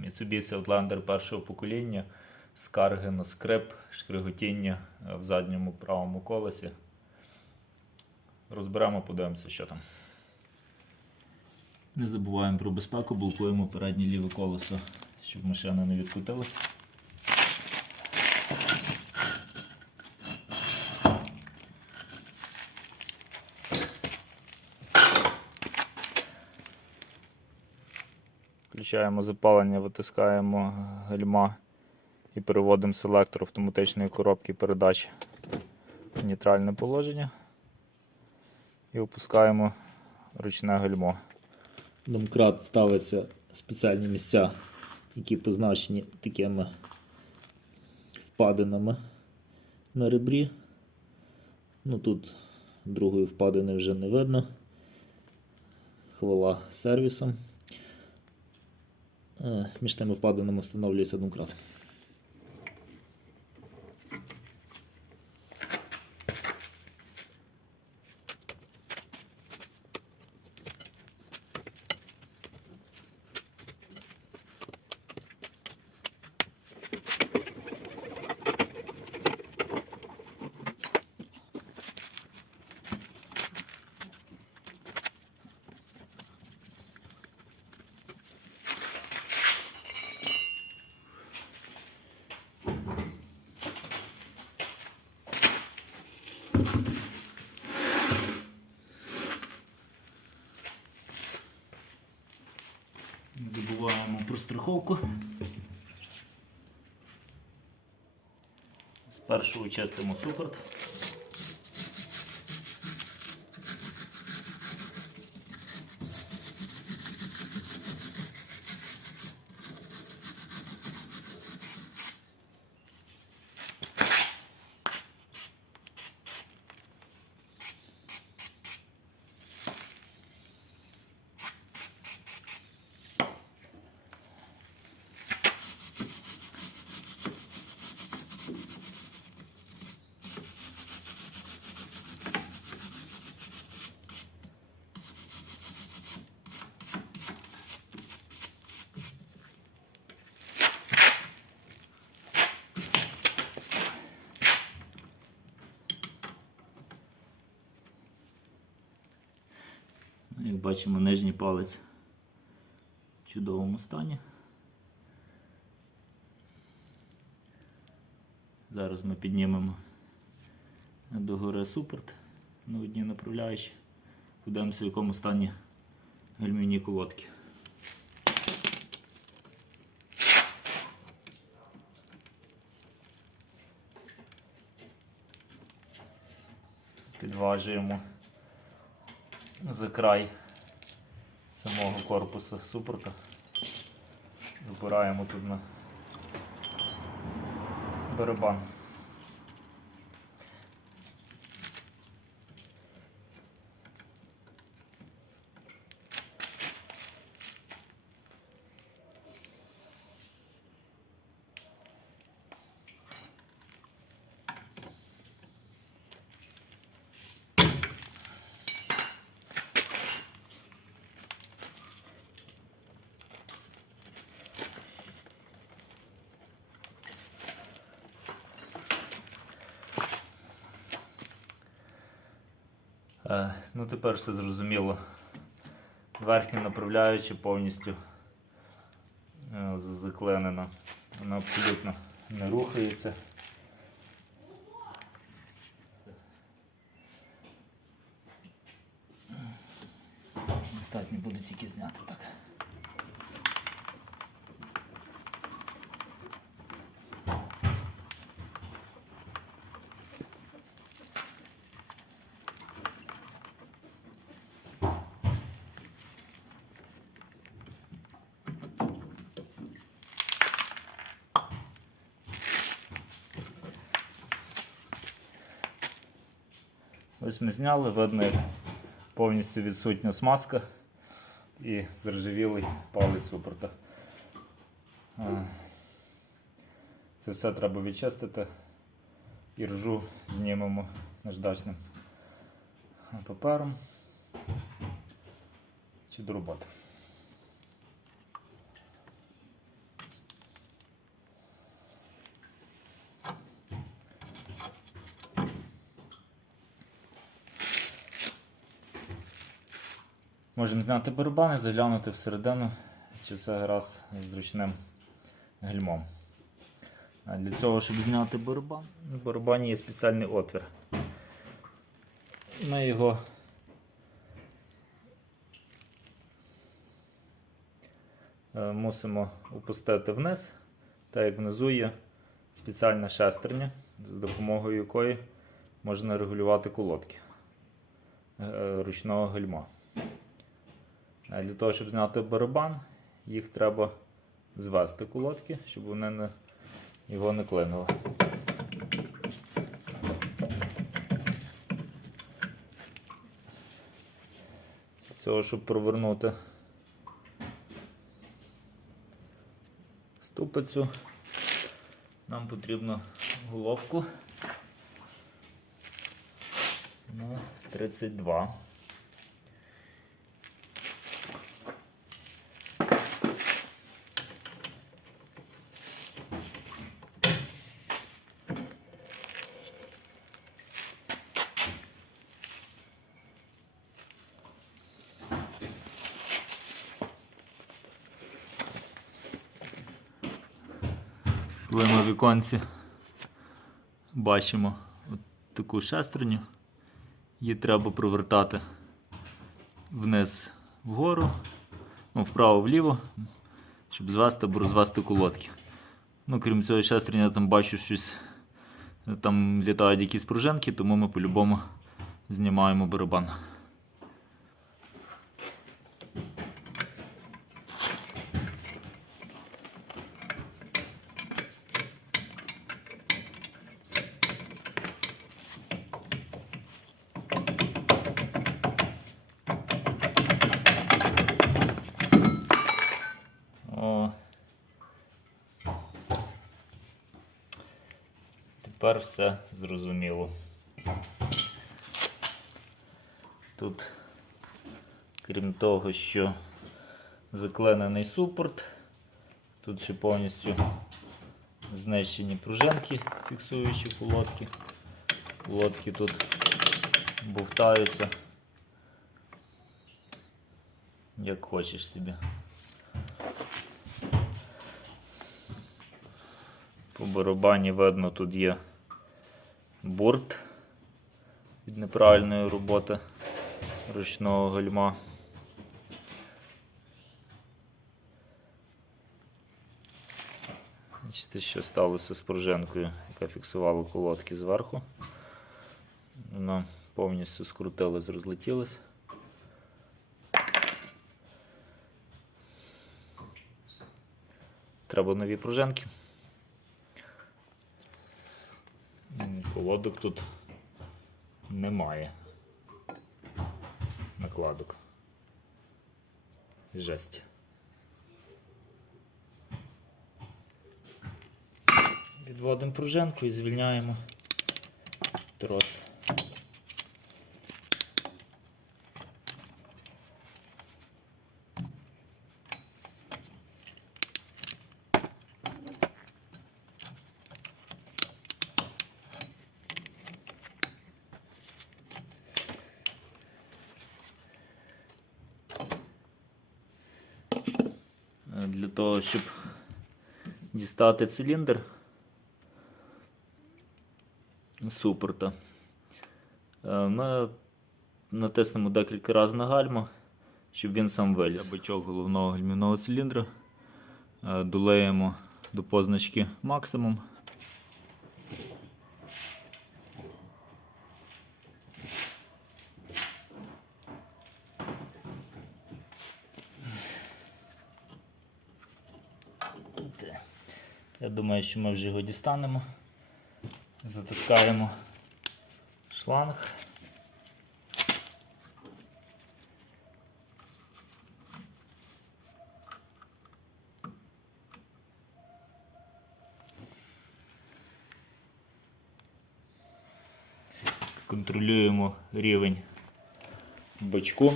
Mitsubishi Outlander першого покоління, скарги на скрип, шкриготіння е, в задньому правому колесі. Розберемо, подивимося, що там. Не забуваємо про безпеку, блокуємо переднє ліве колесо, щоб машина не відкотилася. Включаємо запалення, витискаємо гальма і переводимо селектор автоматичної коробки передач в нейтральне положення і опускаємо ручне гальмо. Домкрат ставиться в спеціальні місця, які позначені такими впадинами на ребрі. Ну тут другої впадини вже не видно. Хвала сервісом. Е, Між тими впадинами встановлюється домкрат. Не забуваємо про страховку. Спершу чистимо супорт. Як бачимо, нижній палець в чудовому стані. Зараз ми піднімемо догори супорт на одній направляючі. Подивимося, в якому стані гальмівні колодки. Підважуємо за край самого корпуса супорта. Збираємо тут на барабан. Ну тепер все зрозуміло. Верхня направляюча повністю закленена. заклинена. Вона абсолютно не рухається. Достатньо буде тільки зняти так. Ось ми зняли, видно, як повністю відсутня смазка і заржавілий палець супорта. Е, Це все треба відчистити і ржу знімемо наждачним папером чи до Можемо зняти барабани, заглянути всередину, чи все гаразд з ручним гальмом. А для цього, щоб зняти барабан, в барабані є спеціальний отвір. Ми його е, мусимо опустити вниз, так як внизу є спеціальна шестерня, з допомогою якої можна регулювати колодки е, ручного гальма. Для того, щоб зняти барабан, їх треба звести колодки, щоб вони не, його не клинули. Цього, щоб провернути ступицю, нам потрібно головку на 32. Коли ми в віконці бачимо от таку шестерню, її треба провертати вниз вгору, ну, вправо-вліво, щоб звести або розвести колодки. Ну, крім цього, шестерня, там бачу щось, там літають якісь пружинки, тому ми по-любому знімаємо барабан. Тепер все зрозуміло. Тут, крім того, що заклинений супорт, тут ще повністю знищені пружинки, фіксуючі колодки. Колодки тут бовтаються. Як хочеш собі. По барабані видно, тут є борт від неправильної роботи ручного гальма. Бачите, що сталося з пружинкою, яка фіксувала колодки зверху. Вона повністю скрутилась, розлетілась. Треба нові пружинки. М, Колодок тут немає. Накладок. Жесть. Відводимо пружинку і звільняємо трос. Е, Для того, щоб дістати циліндр супорта, е, ми натиснемо декілька разів на гальму, щоб він сам виліз. Бачок головного гальмівного циліндра. Е, Долеємо до позначки максимум. Думаю, що ми вже його дістанемо. Затискаємо шланг. Контролюємо рівень бачку.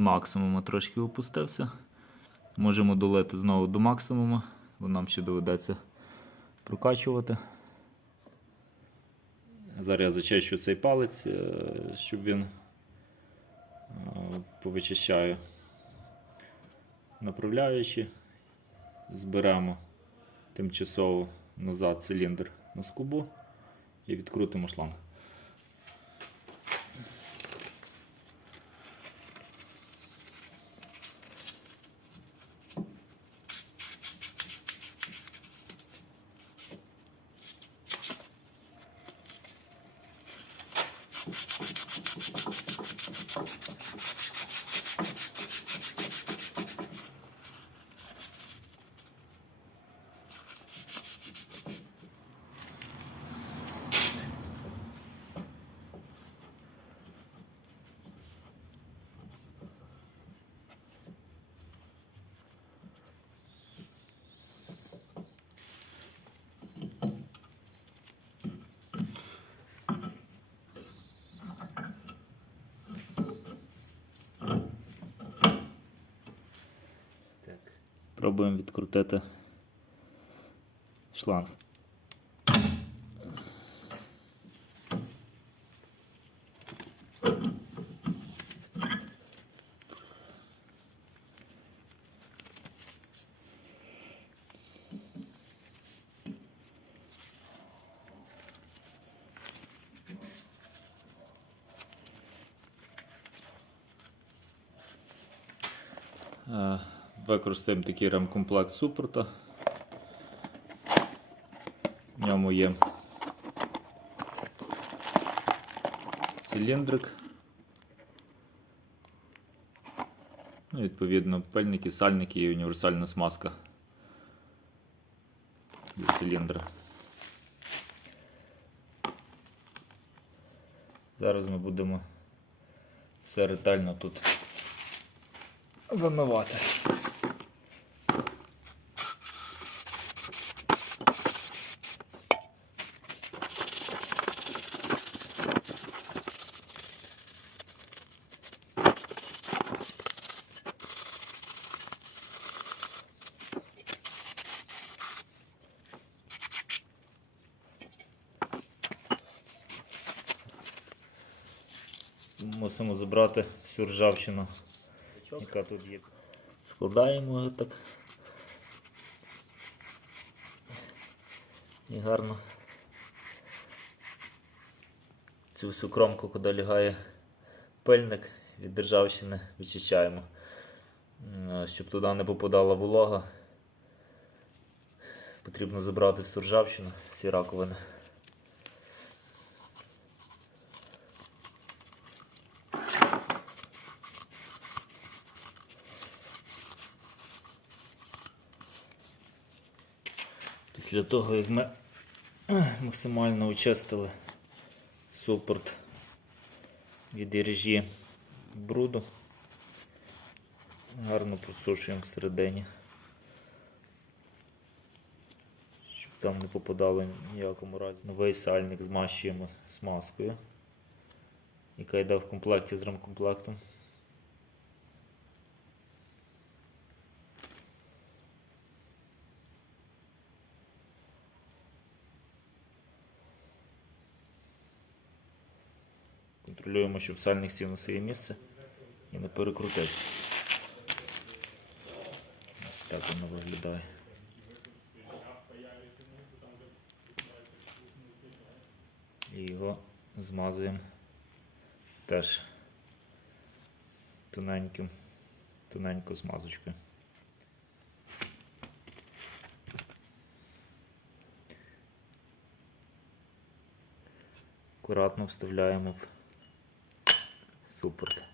Максимуму трошки опустився. Можемо долити знову до максимуму, бо нам ще доведеться прокачувати. Зараз я зачищу цей палець, е, щоб він е, повичищаю направляючи, зберемо тимчасово назад циліндр на скобу і відкрутимо шланг. Пробуємо відкрутити шланг. Е, Використаємо такий ремкомплект супорта. В ньому є циліндрик. Ну, відповідно, пильники, сальники і універсальна смазка для циліндра. Зараз ми будемо все ретельно тут вимивати. Мусимо забрати всю ржавчину, яка тут є. Складаємо так. І гарно цю всю кромку, куди лягає пильник від державщини, вичищаємо, щоб туди не попадала волога. Потрібно забрати всю ржавчину, всі раковини. Після того, як ми максимально очистили супорт від іржі бруду, гарно просушуємо всередині, щоб там не попадало ніякому разі. Новий сальник змащуємо смазкою, яка йде в комплекті з ремкомплектом. Контролюємо, щоб сальник сів на своє місце і не перекрутився. Ось так воно виглядає. І його змазуємо теж тоненьким, тоненькою смазочкою. Акуратно вставляємо в Super.